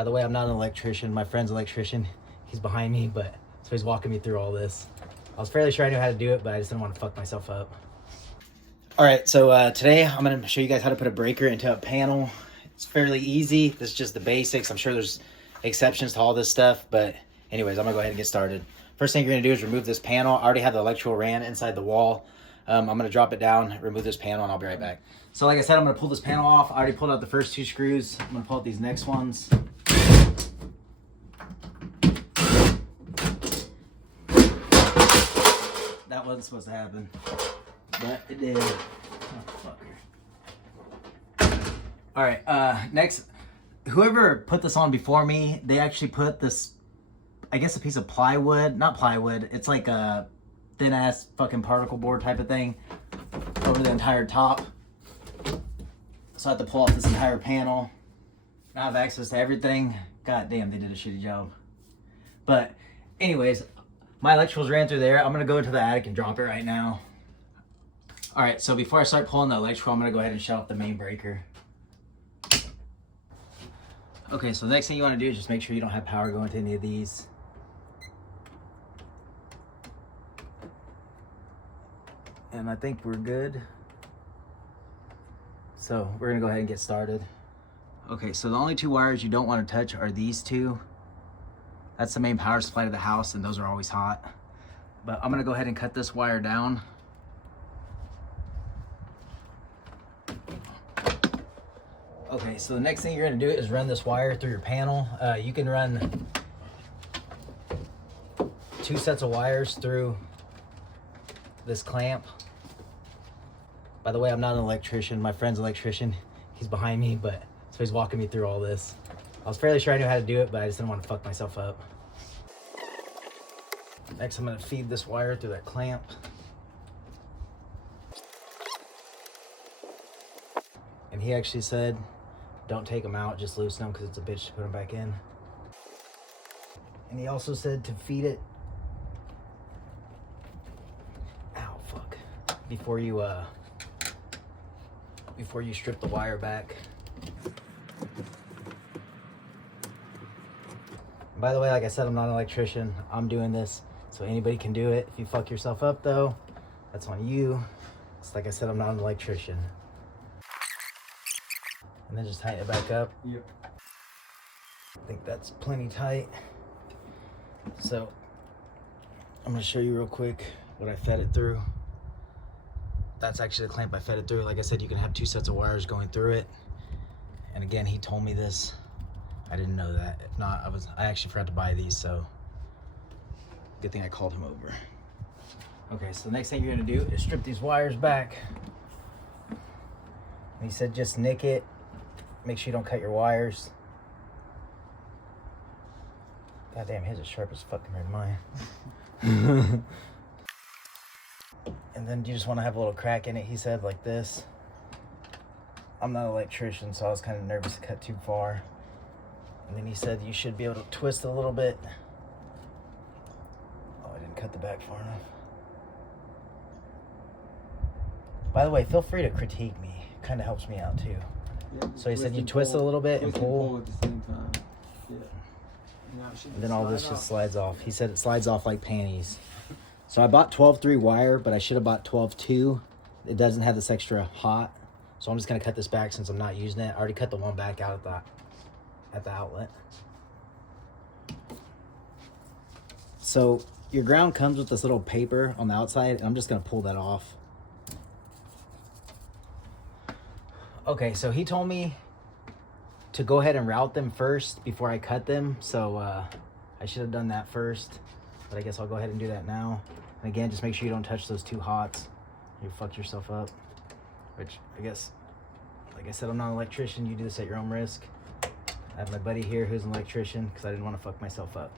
By the way, I'm not an electrician. My friend's an electrician. He's behind me, but so he's walking me through all this. I was fairly sure I knew how to do it, but I just didn't want to fuck myself up. All right, so today I'm gonna show you guys how to put a breaker into a panel. It's fairly easy. This is just the basics. I'm sure there's exceptions to all this stuff, but anyways, I'm gonna go ahead and get started. First thing you're gonna do is remove this panel. I already have the electrical ran inside the wall. I'm gonna drop it down, remove this panel, and I'll be right back. So like I said, I'm gonna pull this panel off. I already pulled out the first two screws. I'm gonna pull out these next ones. That wasn't supposed to happen, but it did. Oh, fucker. All right, next, whoever put this on before me, they actually put this, I guess a piece of plywood, not plywood, it's like a thin ass fucking particle board type of thing over the entire top. So I have to pull off this entire panel. Now I have access to everything. God damn, they did a shitty job. But anyways, my electricals ran through there. I'm gonna go into the attic and drop it right now. All right, so before I start pulling the electrical, I'm gonna go ahead and shut off the main breaker. Okay, so the next thing you wanna do is just make sure you don't have power going to any of these. And I think we're good. So we're gonna go ahead and get started. Okay, so the only two wires you don't wanna touch are these two. That's the main power supply to the house, and those are always hot. But I'm gonna go ahead and cut this wire down. Okay, so the next thing you're gonna do is run this wire through your panel. You can run 2 sets of wires through this clamp. By the way, I'm not an electrician. My friend's an electrician. He's behind me, but so he's walking me through all this. I was fairly sure I knew how to do it, but I just didn't want to fuck myself up. Next, I'm gonna feed this wire through that clamp. And he actually said, don't take them out, just loosen them because it's a bitch to put them back in. And he also said to feed it, ow, fuck, before you strip the wire back. By the way, like I said, I'm not an electrician. I'm doing this so anybody can do it. If you fuck yourself up though, that's on you. It's like I said, I'm not an electrician. And then just tighten it back up. Yep. I think that's plenty tight. So I'm gonna show you real quick what I fed it through. That's actually the clamp I fed it through. Like I said, you can have 2 sets of wires going through it. And again, he told me this. I didn't know that. If not, I actually forgot to buy these, so good thing I called him over. Okay, so the next thing you're gonna do is strip these wires back. And he said just nick it. Make sure you don't cut your wires. God damn, his is sharp as fucking red mine. And then you just want to have a little crack in it, he said, like this. I'm not an electrician, so I was kind of nervous to cut too far. And then he said you should be able to twist a little bit. Oh, I didn't cut the back far enough. By the way, feel free to critique me. It kind of helps me out too. Yeah, so he said you twist a little bit and pull. At the same time. Yeah. And then all this just slides off. He said it slides off like panties. So I bought 12-3 wire, but I should have bought 12-2. It doesn't have this extra hot. So I'm just gonna cut this back since I'm not using it. I already cut the one back out at the outlet. So your ground comes with this little paper on the outside, and I'm just gonna pull that off. Okay, so he told me to go ahead and route them first before I cut them. So I should have done that first, but I guess I'll go ahead and do that now. And again, just make sure you don't touch those 2 hots. You fuck yourself up. Which I guess, like I said, I'm not an electrician. You do this at your own risk. I have my buddy here who's an electrician because I didn't want to fuck myself up.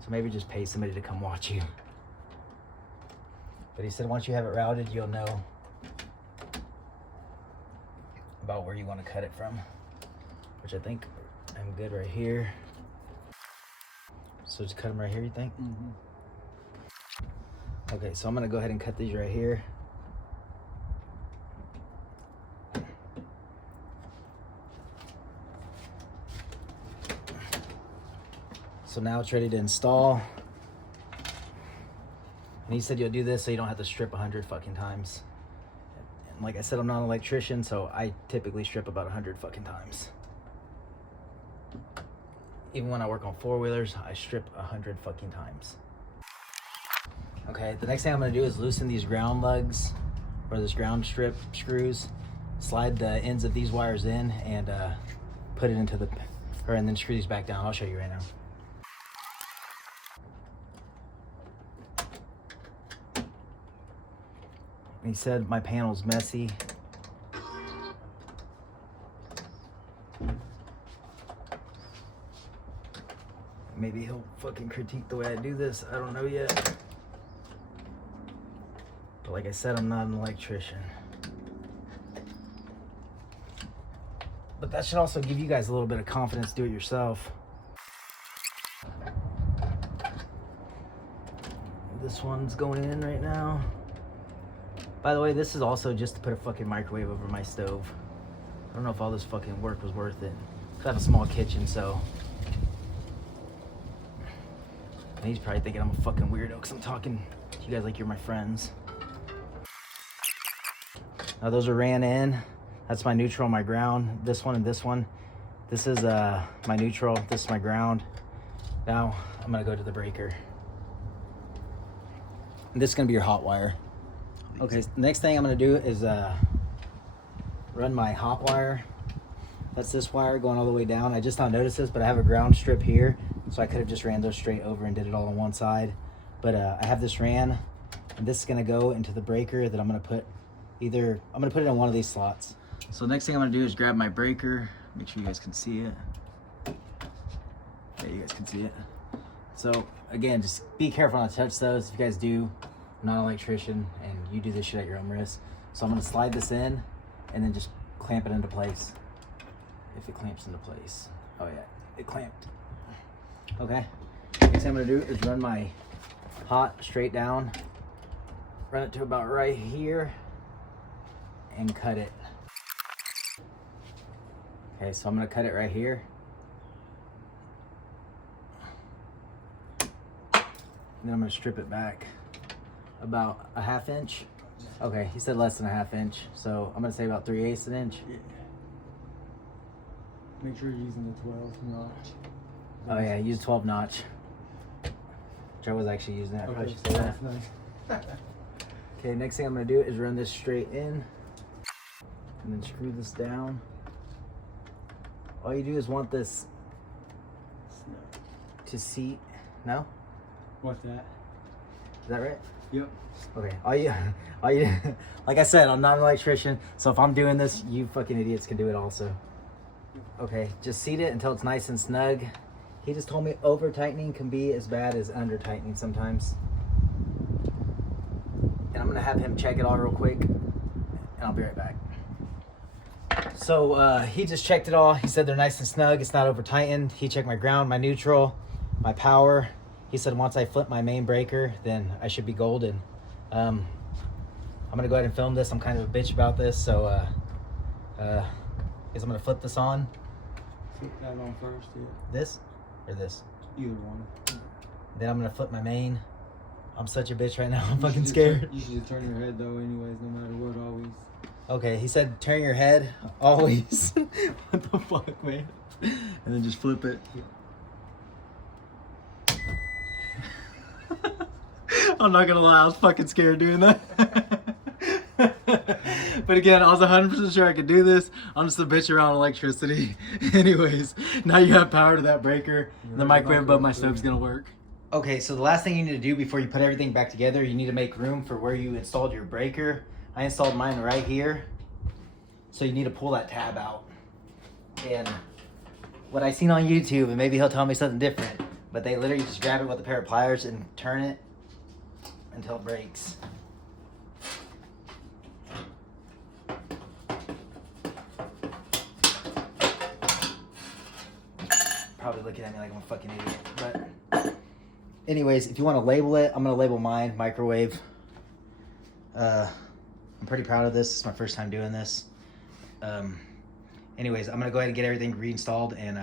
So maybe just pay somebody to come watch you. But he said once you have it routed, you'll know about where you want to cut it from. Which I think I'm good right here. So just cut them right here, you think? Mm-hmm. Okay, so I'm gonna go ahead and cut these right here. so now it's ready to install. And he said you'll do this so you don't have to strip 100 fucking times. And like I said, I'm not an electrician, so I typically strip about 100 fucking times. Even when I work on four-wheelers, I strip 100 fucking times. Okay, the next thing I'm gonna do is loosen these ground lugs, or this ground strip screws. Slide the ends of these wires in and put it into the, and then screw these back down. I'll show you right now. He said my panel's messy. Maybe he'll fucking critique the way I do this. I don't know yet. But like I said, I'm not an electrician. But that should also give you guys a little bit of confidence. Do it yourself. This one's going in right now. By the way, this is also just to put a fucking microwave over my stove. I don't know if all this fucking work was worth it. I have a small kitchen, so. And he's probably thinking I'm a fucking weirdo because I'm talking to you guys like you're my friends. Now those are ran in. That's my neutral, my ground. This one and this one. This is my neutral, this is my ground. Now I'm gonna go to the breaker. And this is gonna be your hot wire. Okay, so the next thing I'm gonna do is run my hot wire. That's this wire going all the way down. I just now noticed this, but I have a ground strip here, so I could have just ran those straight over and did it all on one side. But I have this ran, and this is gonna go into the breaker that I'm gonna put I'm gonna put it in one of these slots. So the next thing I'm gonna do is grab my breaker. Make sure you guys can see it. Yeah, you guys can see it. So again, just be careful not to touch those. If you guys do, I'm not an electrician, and you do this shit at your own risk. So I'm gonna slide this in and then just clamp it into place. If it clamps into place. Oh yeah, it clamped. Okay, next thing I'm gonna do is run my hot straight down, run it to about right here, and cut it. Okay, so I'm gonna cut it right here. And then I'm gonna strip it back about a 1/2 inch. Okay, he said less than a 1/2 inch, so I'm gonna say about 3/8 an inch. Yeah. Make sure you're using the 12 notch. Oh yeah, use 12 notch. Which I was actually using that. I probably should say that. Nice. Okay, next thing I'm gonna do is run this straight in and then screw this down. All you do is want this to seat. No? What's that? Is that right? Yep. Okay. All you, like I said, I'm not an electrician, so if I'm doing this, you fucking idiots can do it also. Okay, just seat it until it's nice and snug. He just told me over tightening can be as bad as under tightening sometimes. And I'm gonna have him check it all real quick, and I'll be right back. So he just checked it all. He said they're nice and snug. It's not over tightened. He checked my ground, my neutral, my power. He said once I flip my main breaker, then I should be golden. I'm gonna go ahead and film this. I'm kind of a bitch about this, so guess I'm gonna flip this on. Flip that on first, yeah. This or this? Either one. Then I'm gonna flip my main. I'm such a bitch right now. I'm fucking scared. You should just turn your head though, anyways, no matter what, always. Okay, he said turn your head always. What the fuck, man? And then just flip it. I'm not gonna lie, I was fucking scared doing that. But again, I was 100% sure I could do this. I'm just a bitch around electricity. Anyways, now you have power to that breaker. The microwave above my stove's gonna work. Okay, so the last thing you need to do before you put everything back together, you need to make room for where you installed your breaker. I installed mine right here. So you need to pull that tab out. And what I seen on YouTube, and maybe he'll tell me something different, but they literally just grab it with a pair of pliers and turn it until it breaks. Probably looking at me like I'm a fucking idiot, but anyways, if you want to label it, I'm gonna label mine microwave. I'm pretty proud of this. It's my first time doing this. Anyways, I'm gonna go ahead and get everything reinstalled, and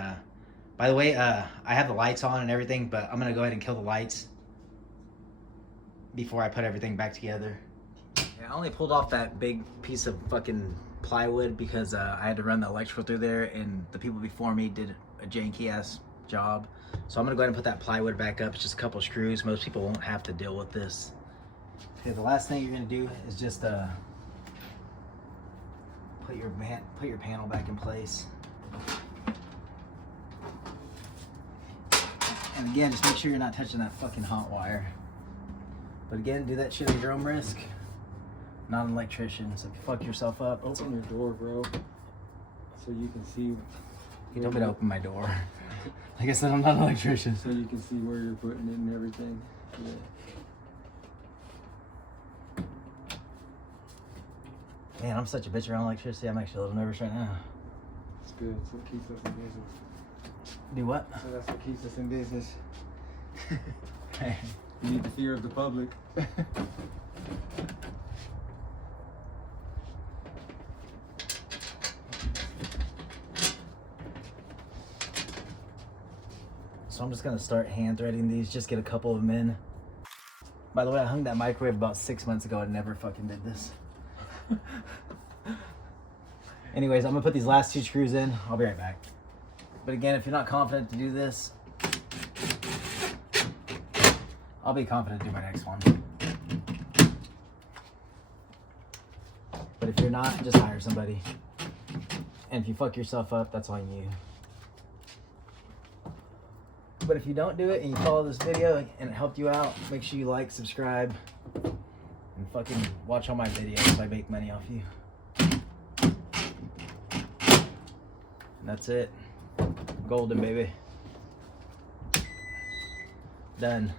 By the way, I have the lights on and everything, but I'm gonna go ahead and kill the lights before I put everything back together. Yeah, I only pulled off that big piece of fucking plywood because I had to run the electrical through there, and the people before me did a janky ass job. So I'm gonna go ahead and put that plywood back up. It's just a couple screws. Most people won't have to deal with this. Okay, the last thing you're gonna do is just put your panel back in place. And again, just make sure you're not touching that fucking hot wire. But again, do that shit at your own risk. Not an electrician, so if you fuck yourself up, Open your door, bro, so you can see. You told me to open my door. Like I said, I'm not an electrician. So you can see where you're putting it and everything. Yeah. Man, I'm such a bitch around electricity. I'm actually a little nervous right now. It's good. It's what keeps us in business. Do what? So that's what keeps us in business. Hey. You need the fear of the public. So I'm just gonna start hand threading these, just get a couple of them in. By the way, I hung that microwave about 6 months ago and never fucking did this. Anyways, I'm gonna put these last 2 screws in. I'll be right back. But again, if you're not confident to do this, I'll be confident to do my next one. But if you're not, just hire somebody. And if you fuck yourself up, that's all you need. But if you don't do it and you follow this video and it helped you out, make sure you like, subscribe, and fucking watch all my videos so I make money off you. And that's it. Golden, baby. Done.